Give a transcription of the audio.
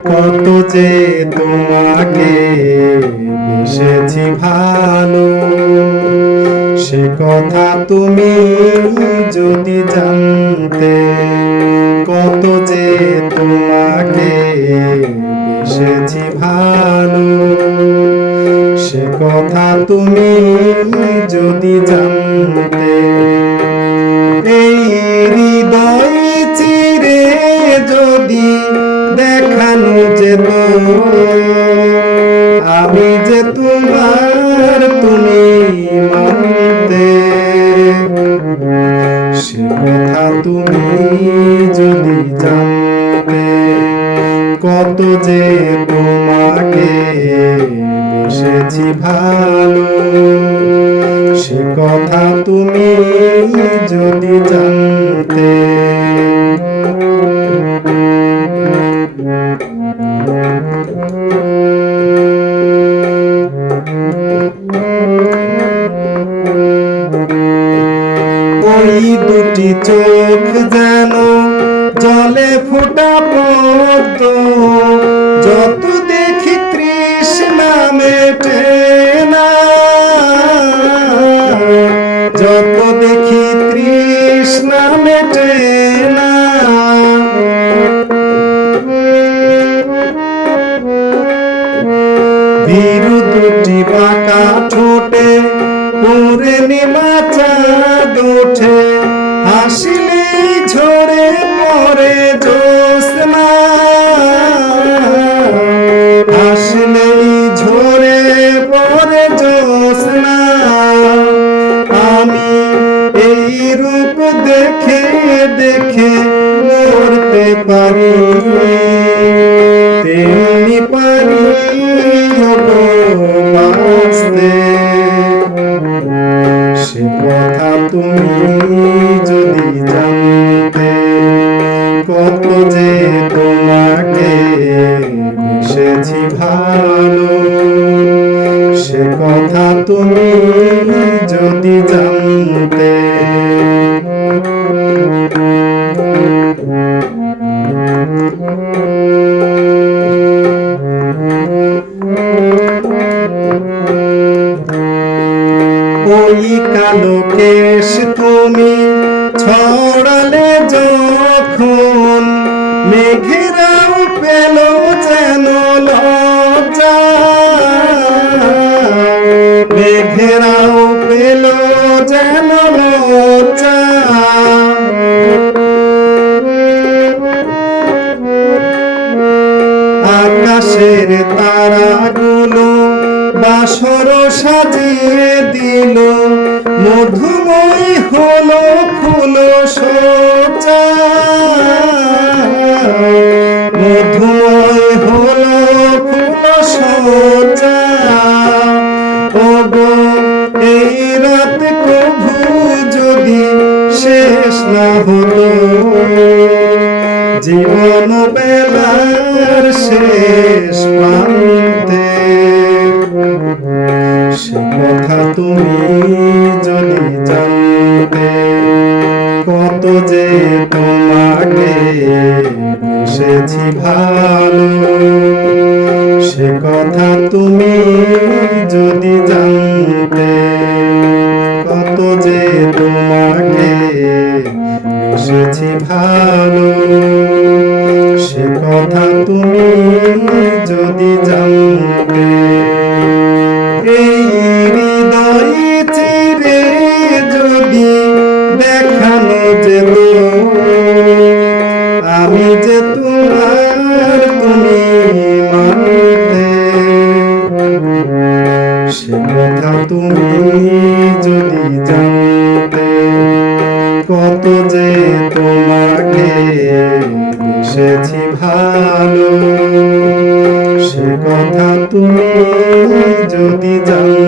কত যে তোমাকে বেসেছি ভালো, সে কথা তুমি যদি জানতে। কত যে তোমাকে বেসেছি ভালো, সে কথা তুমি যদি জানতে। এই হৃদয় চিরে যদি দেখানো যেত আমি যে তোমার, তুমি মানতে। সে কথা তুমি যদি জানতে। কত যে তোমাকে বেসেছি ভালো, সে কথা তুমি যদি জানতে। ওই দুটি চোখ যেন জলে ফোটা পদ্ম, যত দেখি তৃষ্ণা মেটে না, যত দেখি তৃষ্ণা মেটে না। ভীরু দুটি বাঁকা ঠোঁটে পূর্ণিমা চাঁদ ওঠে, হাসিলেই ঝরে পড়ে জ্যোৎস্না, হাসিলেই ঝরে পড়ে জ্যোৎস্না। আমি এই রূপ দেখে দেখে মরতে পারি, তেমনি পারি বাঁচতে। সে কথা তুমি যদি জানতে। কত যে তোমাকে বেসেছি ভালো, সে কথা তুমি যদি জানতে। ওই কালো কেশ তুমি ছড়ালে যখন, মেঘেরাও পেল যেন লজ্জা, মেঘেরাও পেল যেন লজ্জা। আকাশের তারাগুলো বাসর সাজিয়ে দিল, মধুময় হলো ফুল সজ্জা, মধুময় হলো ফুল সজ্জা। ওগো এই রাত কভু যদি শেষ না হতো, জীবন বেলার শেষ প্রান্তে। সে কথা তুমি যদি জানতে। কত যে তোমাকে বেসেছি ভালো, সে কথা তুমি যদি জানতে। কত যে তোমাকে বেসেছি ভালো, সে কথা তুমি যদি জানতে। এই হৃদয় চিরে যদি দেখানো যেত আমি যে তোমার, তুমি মানতে। সে কথা তুমি যদি জানতে। কত যে তোমাকে বেসেছি ভালো, সে কথা তুমি যদি জানতে।